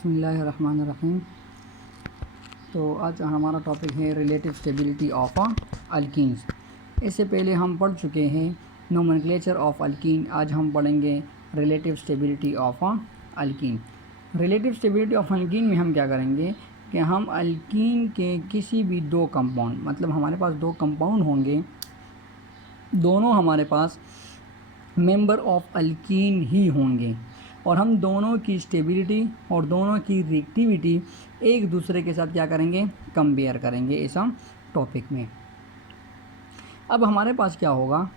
बिस्मिल्लाहिर्रहमानिर्रहीम। तो आज हमारा टॉपिक है रिलेटिव स्टेबिलिटी ऑफ अल्कीन्स। इससे पहले हम पढ़ चुके हैं नोमेनक्लेचर ऑफ अल्कीन। आज हम पढ़ेंगे relative stability of alkyne. Relative stability of alkene में हम क्या करेंगे कि हम अल्कीन के किसी भी दो कंपाउंड, मतलब हमारे पास दो कंपाउंड होंगे, दोनों हमारे पास मेंबर ऑफ अल्कीन ही होंगे और हम दोनों की स्टेबिलिटी और दोनों की रिएक्टिविटी एक दूसरे के साथ क्या करेंगे, कंपेयर करेंगे इस टॉपिक में। अब हमारे पास क्या होगा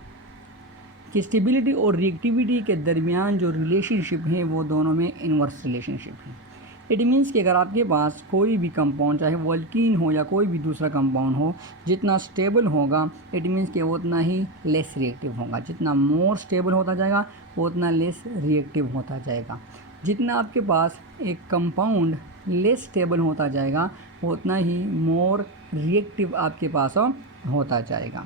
कि स्टेबिलिटी और रिएक्टिविटी के दरमियान जो रिलेशनशिप है वो दोनों में इनवर्स रिलेशनशिप है। इट मीन्स कि अगर आपके पास कोई भी कंपाउंड, चाहे वो अल्कीन हो या कोई भी दूसरा कंपाउंड हो, जितना स्टेबल होगा इट मीन्स कि वो उतना ही लेस रिएक्टिव होगा। जितना मोर स्टेबल होता जाएगा वो उतना लेस रिएक्टिव होता जाएगा। जितना आपके पास एक कंपाउंड लेस स्टेबल होता जाएगा वो उतना ही मोर रिएक्टिव आपके पास होता जाएगा।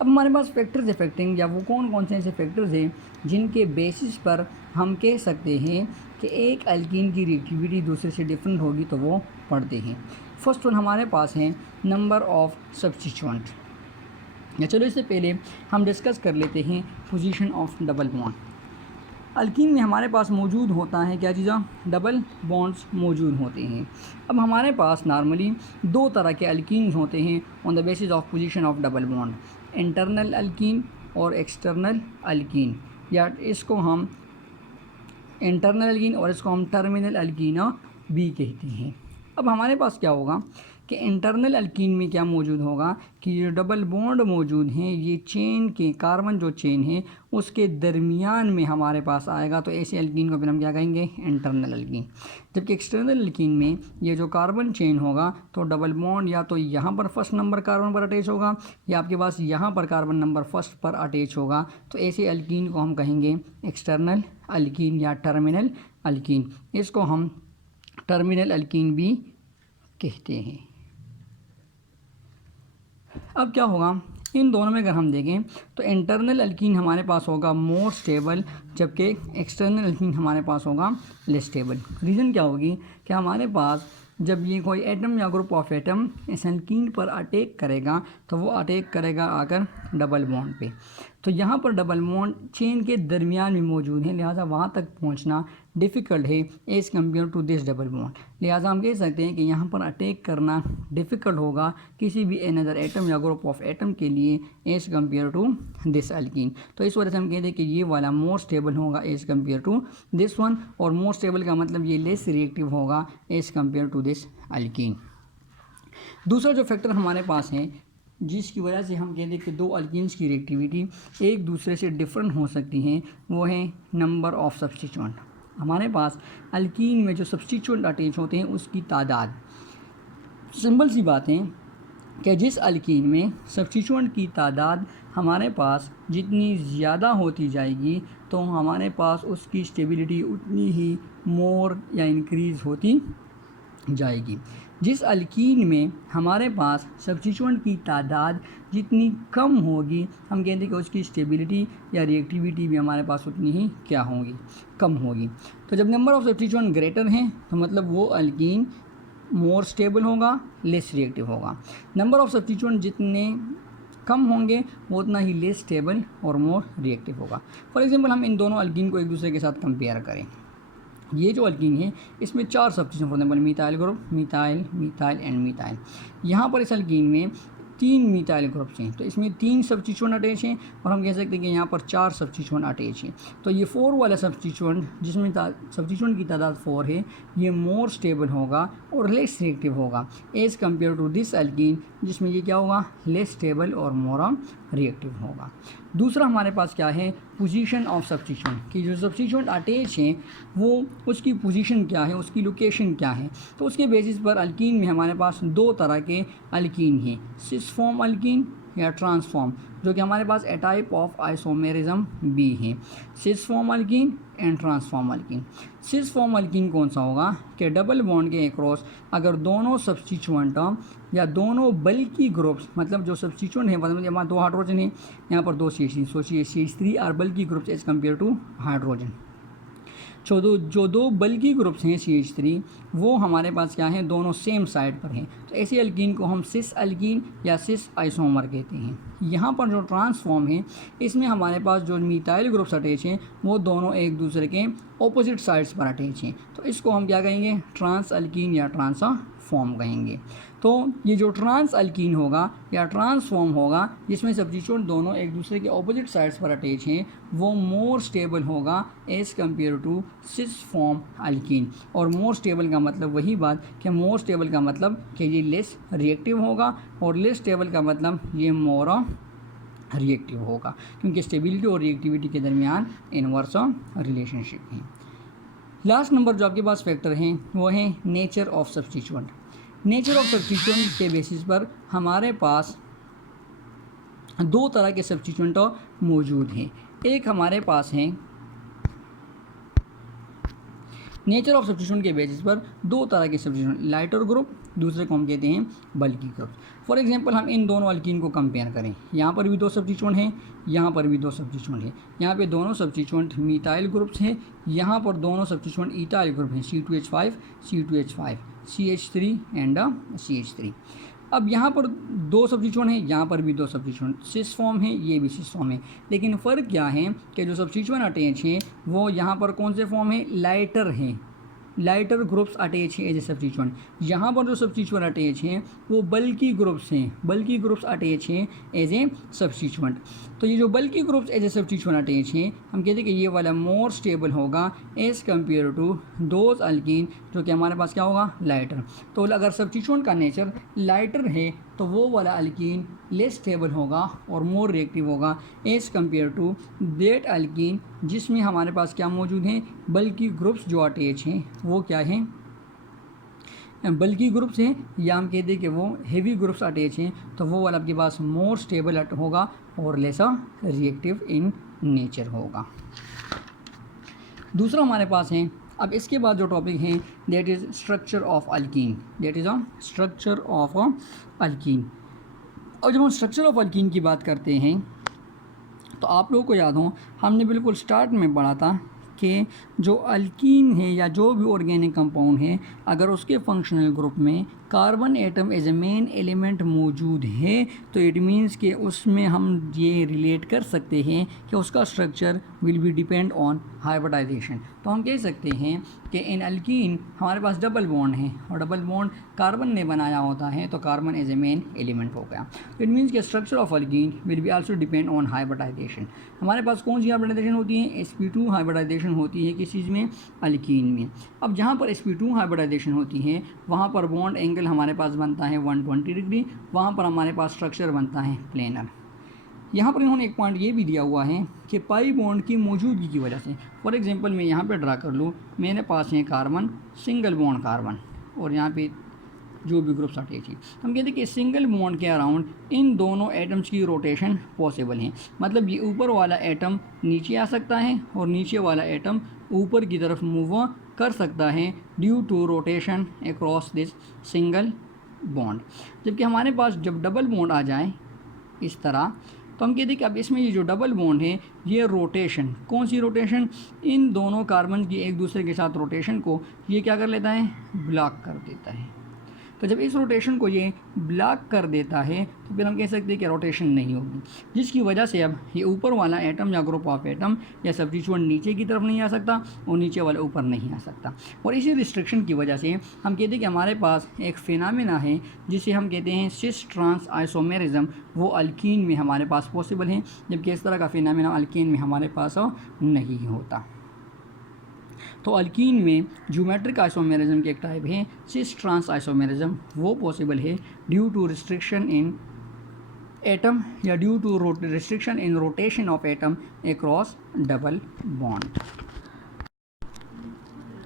अब हमारे पास फैक्टर्स इफेक्टिंग, या वो कौन कौन से ऐसे फैक्टर्स हैं जिनके बेसिस पर हम कह सकते हैं कि एक अल्कीन की रिएक्टिविटी दूसरे से डिफरेंट होगी, तो वो पढ़ते हैं। फर्स्ट वन हमारे पास है नंबर ऑफ सब्स्टिट्यूएंट। या चलो इससे पहले हम डिस्कस कर लेते हैं position of double bond. Alkyne में हमारे पास मौजूद होता है क्या चीज़, डबल बॉन्ड्स मौजूद होते हैं। अब हमारे पास नॉर्मली दो तरह के अल्कीन होते हैं on the basis of position of double bond, internal alkyne और एक्सटर्नल अल्कीन, या इसको हम इंटरनल अल्कीन और इसको हम टर्मिनल अल्कीन भी कहते हैं। अब हमारे पास क्या होगा कि इंटरनल अल्कीन में क्या मौजूद होगा कि जो डबल बॉन्ड मौजूद हैं ये चेन के, कार्बन जो चेन है उसके दरमियान में हमारे पास आएगा, तो ऐसे अल्कीन को फिर हम क्या कहेंगे, इंटरनल अल्कीन। जबकि एक्सटर्नल अल्कीन में ये जो कार्बन चेन होगा तो डबल बॉन्ड या तो यहाँ पर फर्स्ट नंबर कार्बन पर अटैच होगा या आपके पास यहाँ पर कार्बन नंबर फर्स्ट पर अटैच होगा, तो ऐसे अल्कीन को हम कहेंगे एक्सटर्नल अल्कीन या टर्मिनल अल्कीन। इसको हम टर्मिनल अल्कीन भी कहते हैं। अब क्या होगा, इन दोनों में अगर हम देखें तो इंटरनल अल्कीन हमारे पास होगा मोर स्टेबल, जबकि एक्सटर्नल अल्कीन हमारे पास होगा लेस स्टेबल। रीज़न क्या होगी कि हमारे पास जब ये कोई एटम या ग्रुप ऑफ एटम इस अल्कीन पर अटैक करेगा तो वो अटैक करेगा आकर डबल बॉन्ड पे, तो यहाँ पर डबल बॉन्ड चेन के दरमियान में मौजूद है, लिहाजा वहाँ तक पहुँचना डिफ़िकल्ट है as compare to this double bond. लिहाजा हम कह सकते हैं कि यहाँ पर अटैक करना डिफ़िकल्ट होगा किसी भी अनदर एटम या ग्रुप ऑफ एटम के लिए as compare to this alkene. तो इस वजह से हम कहते हैं कि ये वाला मोर स्टेबल होगा as compare to this one, और मोर स्टेबल का मतलब ये लेस रिएक्टिव होगा as compare to this alkene. दूसरा जो फैक्टर हमारे पास है जिसकी वजह से हम कहते हैं कि दो अल्कीन्स की रिएक्टिविटी एक दूसरे से डिफरेंट हो सकती हैं, वो है नंबर ऑफ सब्स्टिट्यूएंट। हमारे पास अल्कीन में जो सब्स्टिट्यूएंट अटैच होते हैं उसकी तादाद, सिंपल सी बात है कि जिस अल्कीन में सब्स्टिट्यूएंट की तादाद हमारे पास जितनी ज़्यादा होती जाएगी तो हमारे पास उसकी स्टेबिलिटी उतनी ही मोर या इंक्रीज़ होती जाएगी। जिस अल्कीन में हमारे पास सब्स्टिट्यूएंट की तादाद जितनी कम होगी हम कहते हैं कि उसकी स्टेबिलिटी या रिएक्टिविटी भी हमारे पास उतनी ही क्या होगी, कम होगी। तो जब नंबर ऑफ सब्स्टिट्यूएंट ग्रेटर हैं तो मतलब वो अल्कीन मोर स्टेबल होगा, लेस रिएक्टिव होगा। नंबर ऑफ सब्स्टिट्यूएंट जितने कम होंगे वो उतना ही लेस स्टेबल और मोर रिएक्टिव होगा। फॉर एग्जांपल हम इन दोनों अल्कीन को एक दूसरे के साथ कंपेयर करें। ये जो अल्कीन है इसमें चार सब्स्टिट्यूएंट होते हैं, methyl group, methyl, methyl and methyl. यहाँ पर इस अल्कीन में 3 मिथाइल ग्रुप्स हैं, तो इसमें 3 सब्स्टिट्यूएंट अटैच हैं और हम कह सकते हैं कि यहाँ पर 4 सब्स्टिट्यूएंट अटैच हैं। तो ये 4 वाला सब्स्टिट्यूएंट जिसमें सब्स्टिट्यूएंट की तादाद 4 है ये मोर स्टेबल होगा और लेस रिएक्टिव होगा as compare to this alkene जिसमें ये क्या होगा, लेस स्टेबल और मोर रिएक्टिव होगा। दूसरा हमारे पास क्या है, पोजीशन ऑफ सब्स्टिट्यूएंट, कि जो सब्स्टिट्यूएंट अटैच हैं वो उसकी पोजीशन क्या है, उसकी लोकेशन क्या है। तो उसके बेसिस पर अल्कीन में हमारे पास दो तरह के अल्कीन हैं, सिस फॉर्म अल्कीन या ट्रांसफॉर्म, जो कि हमारे पास ए टाइप ऑफ आइसोमेरिज्म भी है, cis form alkene and trans form alkene. Cis form alkene कौन सा होगा कि डबल बॉन्ड के अक्रॉस अगर दोनों सब्स्टिट्यूएंट या दोनों बल्कि ग्रुप्स, मतलब जो सब्स्टिट्यूएंट है, मतलब यहाँ 2 हाइड्रोजन है, यहाँ पर 2 CH3, सोचिए CH3 और बल्कि groups as compare to hydrogen. जो दो बल्कि ग्रुप्स हैं CH3 वो हमारे पास क्या हैं, दोनों सेम साइड पर हैं। तो ऐसे अल्कीन को हम सिस अल्कीन या सिस आइसोमर कहते हैं। यहाँ पर जो ट्रांसफॉर्म है इसमें हमारे पास जो मिथाइल ग्रुप्स अटैच हैं वो दोनों एक दूसरे के ऑपोजिट साइड्स पर अटैच हैं। तो इसको हम क्या कहेंगे, ट्रांस अल्कीन या ट्रांसफॉर्म कहेंगे। तो ये जो ट्रांस अल्कीन होगा या ट्रांसफॉर्म होगा जिसमें सब्स्टिट्यूएंट दोनों एक दूसरे के ऑपोजिट साइड्स पर अटैच हैं वो मोर स्टेबल होगा as compare to cis form alkene. और मोर स्टेबल का मतलब वही बात कि मोर स्टेबल का मतलब कि ये लेस रिएक्टिव होगा, और लेस स्टेबल का मतलब ये मोर रिएक्टिव होगा, क्योंकि स्टेबिलिटी और रिएक्टिविटी के दरमियान इनवर्स रिलेशनशिप है। लास्ट नंबर जो आपके पास फैक्टर हैं वो है nature of substituent. Nature of substituent के बेसिस पर हमारे पास दो तरह के सब्स्टिट्यूएंट मौजूद हैं। एक हमारे पास है नेचर ऑफ सब्स्टिट्यूएंट के बेसिस पर दो तरह के सब्स्टिट्यूएंट, लाइटर ग्रुप, दूसरे को हम कहते हैं बल्कि ग्रुप। फॉर एग्जांपल हम इन दोनों अल्कीन को कंपेयर करें, यहाँ पर भी दो सब्स्टिट्यूएंट हैं, यहाँ पर भी दो सब्स्टिट्यूएंट हैं। यहाँ पे दोनों सब्स्टिट्यूएंट मिथाइल ग्रुप्स हैं, यहाँ पर दोनों सब्स्टिट्यूएंट इथाइल ग्रुप हैं, C2H5 C2H5 CH3 and CH3। अब यहाँ पर दो सब्स्टिट्यूएंट हैं, यहाँ पर भी दो सब्स्टिट्यूएंट, सिस फॉर्म है, ये भी सिस फॉर्म है। लेकिन फ़र्क क्या है कि जो सब्स्टिट्यूएंट अटैच हैं वो यहाँ पर कौन से फॉर्म है, लाइटर हैं, लाइटर ग्रुप्स अटैच हैं एज ए सब्स्टिट्यूएंट। यहाँ पर जो सब्स्टिट्यूएंट अटैच हैं वो बल्कि ग्रुप्स हैं, बल्कि ग्रुप्स अटैच हैं एज ए सब्स्टिट्यूएंट। तो ये जो बल्कि groups as a substituent attach हैं हम कहते हैं कि ये वाला मोर स्टेबल होगा as compare to those alkene जो कि हमारे पास क्या होगा, लाइटर। तो अगर सब्स्टिट्यूएंट का नेचर लाइटर है तो वो वाला अल्कीन लेस स्टेबल होगा और मोर रिएक्टिव होगा as compare to that alkene जिसमें हमारे पास क्या मौजूद हैं, बल्कि ग्रुप्स जो अटैच हैं वो क्या हैं, बल्कि ग्रुप्स हैं, या हम कहते हैं कि वो हेवी ग्रुप्स अटैच हैं। तो वो वाला आपके पास मोर स्टेबल होगा और लेसा रिएक्टिव इन नेचर होगा। दूसरा हमारे पास है, अब इसके बाद जो टॉपिक है that is structure of alkyne, that is a structure of alkyne. और जब हम स्ट्रक्चर ऑफ अल्कीन की बात करते हैं तो आप लोगों को याद हो हमने बिल्कुल स्टार्ट में पढ़ा था कि जो अल्कीन है या जो भी ऑर्गेनिक कंपाउंड है अगर उसके फंक्शनल ग्रुप में carbon atom as a main element मौजूद है तो इट मीन्स कि उसमें हम ये रिलेट कर सकते हैं कि उसका structure will be depend on hybridisation. तो हम कह सकते हैं कि इन अल्कीन हमारे पास डबल बॉन्ड है और डबल बॉन्ड कार्बन ने बनाया होता है तो carbon as a main element हो गया। इट मीन्स कि structure of alkene will be also depend on hybridisation. हमारे पास कौन सी हाइब्रिडाइजेशन होती है, sp2 हाइब्रिडाइजेशन होती है किस चीज़ में, अल्कीन में। अब जहाँ पर sp2 हाइब्रिडाइजेशन होती है वहाँ पर बॉन्ड एंगल हमारे पास बनता है 120 डिग्री, वहाँ पर हमारे पास स्ट्रक्चर बनता है प्लेनर। यहाँ पर इन्होंने एक पॉइंट ये भी दिया हुआ है कि पाई बॉन्ड की मौजूदगी की वजह से, फॉर एग्जांपल मैं यहाँ पे ड्रा कर लूँ, मेरे पास है कार्बन, सिंगल बॉन्ड कार्बन, और यहाँ पे जो भी ग्रुप्स अटैच हैं, हम कहते हैं कि सिंगल बॉन्ड के अराउंड इन दोनों एटम्स की रोटेशन पॉसिबल है। मतलब ये ऊपर वाला एटम नीचे आ सकता है और नीचे वाला एटम ऊपर की तरफ मूव कर सकता है due to rotation across this single bond. जबकि हमारे पास जब डबल बॉन्ड आ जाए इस तरह तो हम कहते हैं कि अब इसमें ये जो डबल बॉन्ड है ये रोटेशन, कौन सी रोटेशन, इन दोनों कार्बन की एक दूसरे के साथ रोटेशन को ये क्या कर लेता है, ब्लॉक कर देता है। तो जब इस रोटेशन को ये ब्लॉक कर देता है तो फिर हम कह सकते हैं कि रोटेशन नहीं होगी, जिसकी वजह से अब ये ऊपर वाला एटम या ग्रुप ऑफ एटम या सब्स्टिट्यूएंट नीचे की तरफ नहीं आ सकता और नीचे वाला ऊपर नहीं आ सकता। और इसी रिस्ट्रिक्शन की वजह से हम कहते हैं कि हमारे पास एक फिनोमेना है जिसे हम कहते हैं सिस ट्रांस आइसोमेरिज्म, वो अल्कीन में हमारे पास पॉसिबल है, जबकि इस तरह का फिनोमेना अल्कीन में हमारे पास नहीं होता। तो अल्कीन में ज्योमेट्रिक आइसोमेरिज्म के एक टाइप है सिस ट्रांस आइसोमेरिज्म, वो पॉसिबल है due to restriction in atom या due to restriction in rotation of atom across double bond.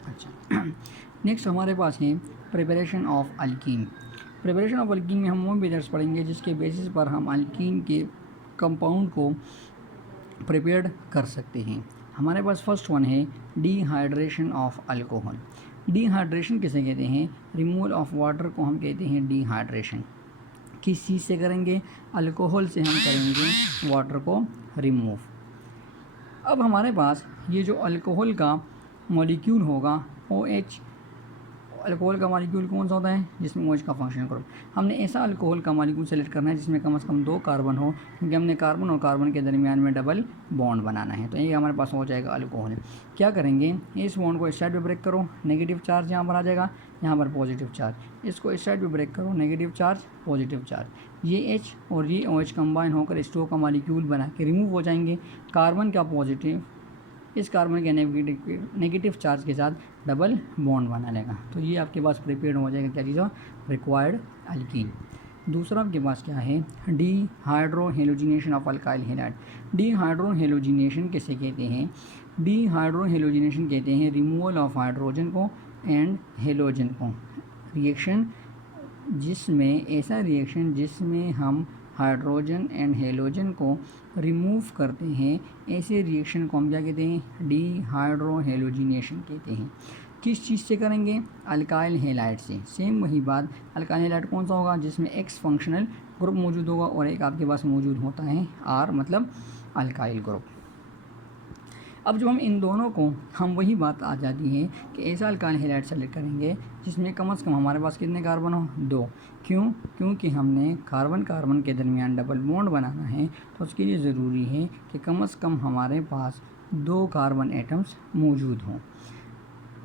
अच्छा, नेक्स्ट हमारे पास है preparation of alkene. Preparation of alkene में हम वो मेथड्स पढ़ेंगे जिसके बेसिस पर हम अल्कीन के कंपाउंड को प्रिपेयर्ड कर सकते हैं। हमारे पास फर्स्ट वन है डिहाइड्रेशन ऑफ अल्कोहल। डिहाइड्रेशन किसे कहते हैं, रिमूवल ऑफ वाटर को हम कहते हैं डिहाइड्रेशन। किस चीज़ से करेंगे, अल्कोहल से हम करेंगे वाटर को रिमूव। अब हमारे पास ये जो अल्कोहल का मॉलिक्यूल होगा OH। अल्कोहल का मॉलिक्यूल कौन सा होता है जिसमें OH का फंक्शनल ग्रुप। हमने ऐसा अल्कोहल का मॉलिक्यूल सेलेक्ट करना है जिसमें कम से कम 2 कार्बन हो, क्योंकि हमने कार्बन और कार्बन के दरमियान में डबल बॉन्ड बनाना है। तो ये हमारे पास हो जाएगा अल्कोहल। क्या करेंगे, इस बॉन्ड को इस साइड पे ब्रेक करो, नेगेटिव चार्ज यहाँ पर आ जाएगा, यहाँ पर पॉजिटिव चार्ज। इसको इस साइड पे ब्रेक करो, नेगेटिव चार्ज पॉजिटिव चार्ज। ये H और ये OH कंबाइन होकर H2O का मॉलिक्यूल बना के रिमूव हो जाएंगे। कार्बन का पॉजिटिव इस कार्बन के नेगेटिव चार्ज के साथ डबल बॉन्ड बना लेगा। तो ये आपके पास प्रिपेयर्ड हो जाएगा क्या चीज़, रिक्वायर्ड अल्कीन। दूसरा आपके पास क्या है, dehydrohalogenation of alkyl halide. Dehydrohalogenation किसे कहते हैं, डीहाइड्रोहेलोजिनेशन कहते हैं रिमूवल ऑफ हाइड्रोजन को एंड हेलोजन को। रिएक्शन जिसमें ऐसा रिएक्शन जिसमें हम हाइड्रोजन एंड हेलोजन को रिमूव करते हैं, ऐसे रिएक्शन को हम क्या कहते हैं, डीहाइड्रोहेलोजिनेशन कहते हैं। किस चीज़ से करेंगे, अल्काइल हैलाइड से। सेम वही बात, अल्काइल हैलाइड कौन सा होगा जिसमें X फंक्शनल ग्रुप मौजूद होगा और एक आपके पास मौजूद होता है R मतलब अल्काइल ग्रुप। अब जब हम इन दोनों को, हम वही बात आ जाती है कि ऐसा अल्काइल हैलाइड सेलेक्ट करेंगे जिसमें कम से कम हमारे पास कितने कार्बन हो, 2। क्यों, क्योंकि हमने कार्बन कार्बन के दरमियान डबल बॉन्ड बनाना है, तो उसके लिए ज़रूरी है कि कम से कम हमारे पास 2 कार्बन एटम्स मौजूद हों।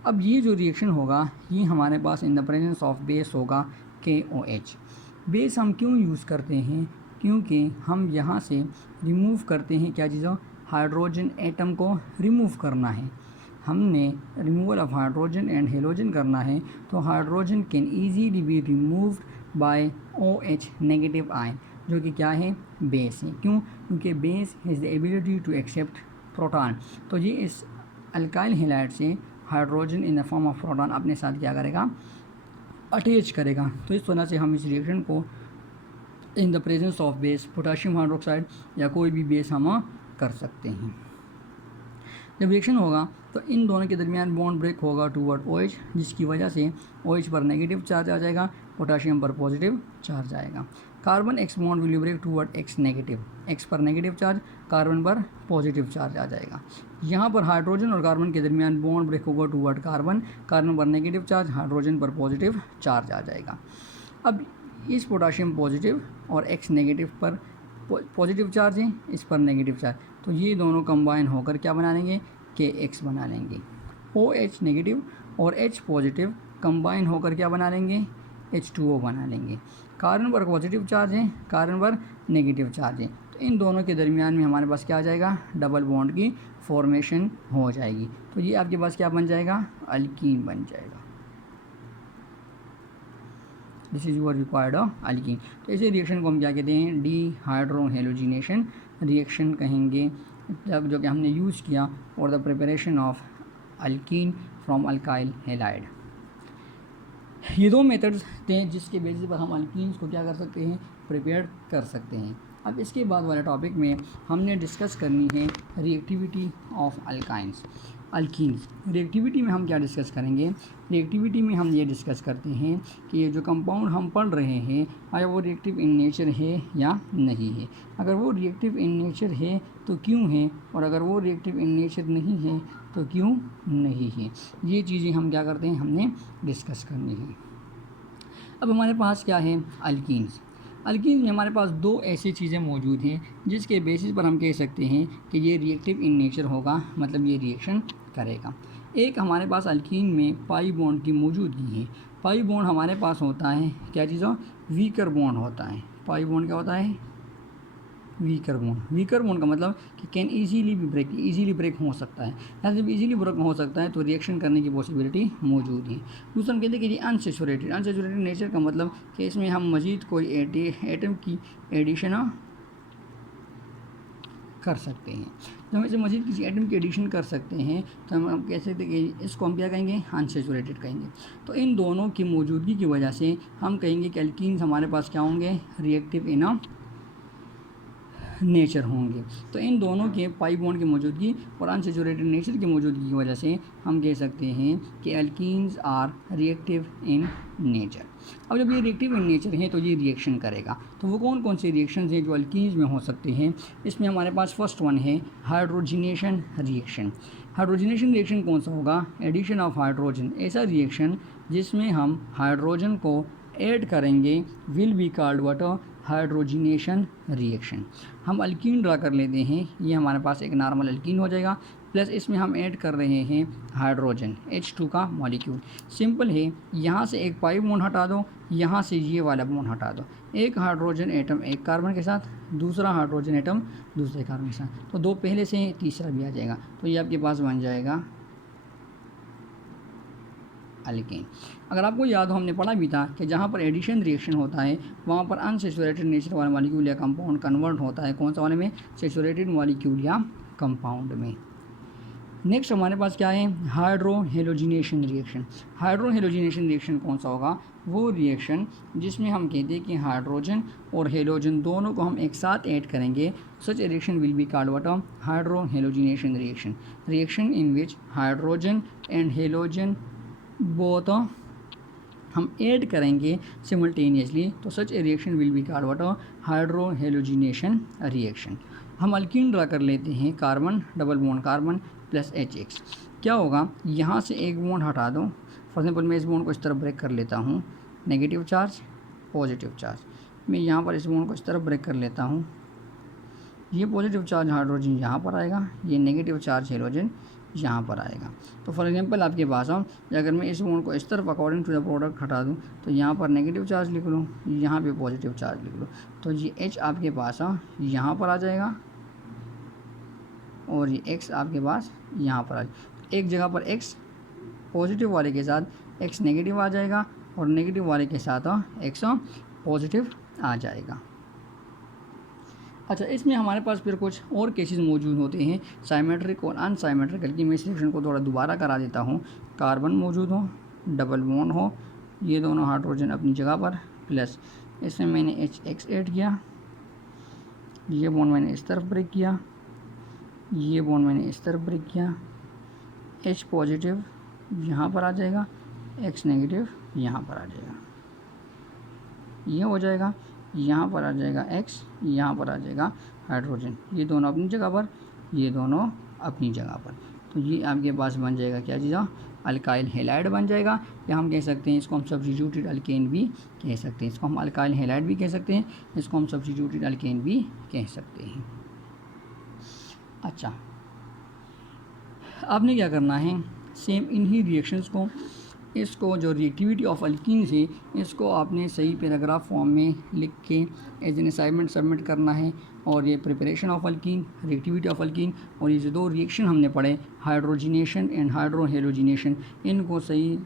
अब ये जो रिएक्शन होगा ये हमारे पास in the presence of base होगा KOH। बेस हम क्यों यूज़ करते हैं, क्योंकि हम यहाँ से रिमूव करते हैं क्या चीज़ों, हाइड्रोजन एटम को रिमूव करना है। हमने removal of hydrogen and halogen करना है, तो hydrogen can easily be removed by OH negative ion, जो कि क्या है, बेस है। क्यों, क्योंकि base has the ability to accept proton. तो ये इस अल्काइल हैलाइड से hydrogen in the form of proton अपने साथ क्या करेगा, अटैच करेगा। तो इस वजह से हम इस रिएक्शन को इन the presence of base potassium hydroxide या कोई भी बेस हम कर सकते हैं। जब रिएक्शन होगा तो इन दोनों के दरमियान बॉन्ड ब्रेक होगा टूवर्ड OH, जिसकी वजह से OH पर नेगेटिव चार्ज आ जाएगा, पोटाशियम पर पॉजिटिव चार्ज आएगा। Carbon X bond will break toward X negative, X पर नेगेटिव चार्ज, कार्बन पर पॉजिटिव चार्ज आ जाएगा। यहाँ पर हाइड्रोजन और कार्बन के दरमियान बॉन्ड ब्रेक होगा टूवर्ड कार्बन, कार्बन पर नेगेटिव चार्ज, हाइड्रोजन पर पॉजिटिव चार्ज आ जाएगा। अब इस पोटाशियम पॉजिटिव और X नेगेटिव पर पॉजिटिव चार्ज है, इस पर नेगेटिव चार्ज, तो ये दोनों कंबाइन होकर क्या बना लेंगे, KX बना लेंगे। OH नेगेटिव और H पॉजिटिव कंबाइन होकर क्या बना लेंगे, H2O बना लेंगे। कार्बन पर पॉजिटिव चार्ज है, कार्बन पर नेगेटिव चार्ज है, तो इन दोनों के दरमियान में हमारे पास क्या आ जाएगा, डबल बॉन्ड की फॉर्मेशन हो जाएगी। तो ये आपके पास क्या बन जाएगा, अल्कीन बन जाएगा। This is your required alkene. तो ऐसे रिएक्शन को हम क्या कहते हैं, डीहाइड्रोहेलोजिनेशन रिएक्शन कहेंगे, जब जो कि हमने यूज़ किया for the preparation of alkyne from alkyl halide. ये 2 मेथड्स थे जिसके बेसिस पर हम अल्कीन्स को क्या कर सकते हैं, प्रिपेयर कर सकते हैं। अब इसके बाद वाले टॉपिक में हमने डिस्कस करनी है reactivity of alkynes, alkenes. Reactivity में हम क्या डिस्कस करेंगे, रिएक्टिविटी में हम ये डिस्कस करते हैं कि ये जो कंपाउंड हम पढ़ रहे हैं अगर वो रिएक्टिव इन नेचर है या नहीं है। अगर वो रिएक्टिव इन नेचर है तो क्यों है, और अगर वो रिएक्टिव इन नेचर नहीं है तो क्यों नहीं है। ये चीज़ें हम क्या करते हैं, हमने डिस्कस करनी है। अब हमारे पास क्या है, अल्कीन्स। अल्कीन्स में हमारे पास 2 ऐसी चीज़ें मौजूद हैं जिसके बेसिस पर हम कह सकते हैं कि ये रिएक्टिव इन नेचर होगा, मतलब ये रिएक्शन करेगा। एक हमारे पास अल्कीन में पाई बॉन्ड की मौजूदगी है। पाई बॉन्ड हमारे पास होता है क्या चीज़, वीकर बॉन्ड होता है। पाई बॉन्ड क्या होता है, वीकर बॉन्ड। वीकर बॉन्ड का मतलब कि कैन ईजीली भी ब्रेक, ईजीली ब्रेक हो सकता है। यहाँ जब ईजीली ब्रेक हो सकता है तो रिएक्शन करने की पॉसिबिलिटी मौजूद है। दूसरा हम कहते हैं कि ये अनसेचुरेटेड। अनसेचुरेटेड नेचर का मतलब कि इसमें हम मज़ीद कोई एटम की एडिशन कर सकते हैं। जब हम इसे मज़ीद किसी एटम की एडिशन कर सकते हैं तो हम कह सकते हैं कि इसको हम क्या कहेंगे, अनसेचुरेटेड कहेंगे। तो इन दोनों की मौजूदगी की वजह से हम कहेंगे कि अल्कीन्स हमारे पास क्या होंगे, रिएक्टिव इन नेचर होंगे। तो इन दोनों के पाई बॉन्ड की मौजूदगी और अनसैचुरेटेड नेचर की मौजूदगी की वजह से हम कह सकते हैं कि alkenes are reactive in nature. अब जब ये रिएक्टिव इन नेचर हैं तो ये रिएक्शन करेगा। तो वो कौन कौन से रिएक्शंस हैं जो एल्कीन्स में हो सकते हैं? इसमें हमारे पास फर्स्ट वन है हाइड्रोजनेशन रिएक्शन। हाइड्रोजनेशन रिएक्शन कौन सा होगा? Addition of hydrogen. ऐसा रिएक्शन जिसमें हम हाइड्रोजन को ऐड करेंगे will be called what? Hydrogenation reaction. हम अल्कीन ड्रा कर लेते हैं, ये हमारे पास एक नॉर्मल अल्कीन हो जाएगा, प्लस इसमें हम ऐड कर रहे हैं हाइड्रोजन H2 का मॉलिक्यूल। सिंपल है, यहाँ से एक पाई बॉन्ड हटा दो, यहाँ से ये वाला बॉन्ड हटा दो। एक हाइड्रोजन एटम एक कार्बन के साथ, दूसरा हाइड्रोजन एटम दूसरे कार्बन के साथ, तो दो पहले से तीसरा भी आ जाएगा, तो ये आपके पास बन जाएगा अल्केन। अगर आपको याद हो, हमने पढ़ा भी था कि जहाँ पर एडिशन रिएक्शन होता है वहाँ पर अनसैचुरेटेड नेचर वाला मॉलिक्यूल या कंपाउंड कन्वर्ट होता है कौन सा वाले में? सैचुरेटेड मॉलिक्यूल या कंपाउंड में। नेक्स्ट हमारे पास क्या है? Hydrohalogenation reaction. हाइड्रोहेलोजिनेशन रिएक्शन कौन सा होगा? वो रिएक्शन जिसमें हम कहते हैं कि हाइड्रोजन और हेलोजन दोनों को हम एक साथ ऐड करेंगे। Such a reaction will be called what? Hydrohalogenation reaction. Reaction in which hydrogen and halogen both हम ऐड करेंगे सिमल्टेनियसली, तो such a reaction will be called what? Hydrohalogenation reaction. हम अल्कीन ड्रा कर लेते हैं, carbon double bond carbon plus HX। क्या होगा? यहाँ से एक बॉन्ड हटा दो, फॉर एग्जाम्पल मैं इस बॉन्ड को इस तरफ ब्रेक कर लेता हूँ, नेगेटिव चार्ज पॉजिटिव चार्ज। मैं यहाँ पर इस बॉन्ड को इस तरफ ब्रेक कर लेता हूँ, ये पॉजिटिव चार्ज हाइड्रोजन यहाँ पर आएगा, ये नेगेटिव चार्ज हेलोजन यहाँ पर आएगा। तो फॉर एग्जांपल आपके पास अगर मैं इस बॉन्ड को इस तरफ अकॉर्डिंग टू द प्रोडक्ट हटा दूँ, तो यहाँ पर नेगेटिव चार्ज लिख लूँ, यहाँ पे पॉजिटिव चार्ज लिख लूँ, तो ये H आपके पास यहाँ पर आ जाएगा और ये X आपके पास यहाँ पर आ जाएगा। एक जगह पर X पॉजिटिव वाले के साथ X नेगेटिव आ जाएगा और नेगेटिव वाले के साथ X पॉजिटिव आ जाएगा। अच्छा, इसमें हमारे पास फिर कुछ और केसेस मौजूद होते हैं, साइमेट्रिक और अनसाइमेट्रिक। बल्कि मैं इस रिएक्शन को थोड़ा दोबारा करा देता हूँ। कार्बन मौजूद हो, डबल बॉन्ड हो, ये दोनों हाइड्रोजन अपनी जगह पर, प्लस इसमें मैंने HX ऐड किया, ये बॉन्ड मैंने इस तरफ ब्रेक किया, ये बॉन्ड मैंने इस तरफ ब्रेक किया, H पॉजिटिव यहाँ पर आ जाएगा, X नेगेटिव यहाँ पर आ जाएगा, ये हो जाएगा, यहाँ पर आ जाएगा X, यहाँ पर आ जाएगा हाइड्रोजन, ये दोनों अपनी जगह पर, ये दोनों अपनी जगह पर। तो ये आपके पास बन जाएगा क्या चीज़? अल्काइल हैलाइड बन जाएगा, या हम कह सकते हैं इसको हम सब्स्टिट्यूटेड अल्केन भी कह सकते हैं। इसको हम अल्काइल हैलाइड भी कह सकते हैं, इसको हम सब्स्टिट्यूटेड अल्केन भी कह सकते हैं। अच्छा, आपने क्या करना है? सेम इन्हीं रिएक्शंस को, इसको जो रिएक्टिविटी ऑफ अल्कीन्स है, इसको आपने सही पैराग्राफ फॉर्म में लिख के एज एन असाइनमेंट सबमिट करना है। और ये preparation of alkyne, reactivity of alkyne और ये जो दो रिएक्शन हमने पढ़े, हाइड्रोजिनेशन एंड हाइड्रोहेलोजिनेशन, इनको सही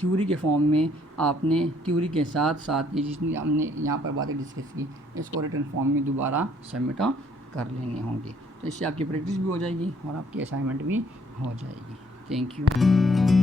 थ्योरी के फॉर्म में आपने थ्योरी के साथ साथ ये जितनी हमने यहाँ पर बातें डिस्कस की, इसको रिटन फॉर्म में दोबारा सबमिट कर लेने होंगे। तो इससे आपकी प्रैक्टिस भी हो जाएगी और आपकी असाइनमेंट भी हो जाएगी। Thank you.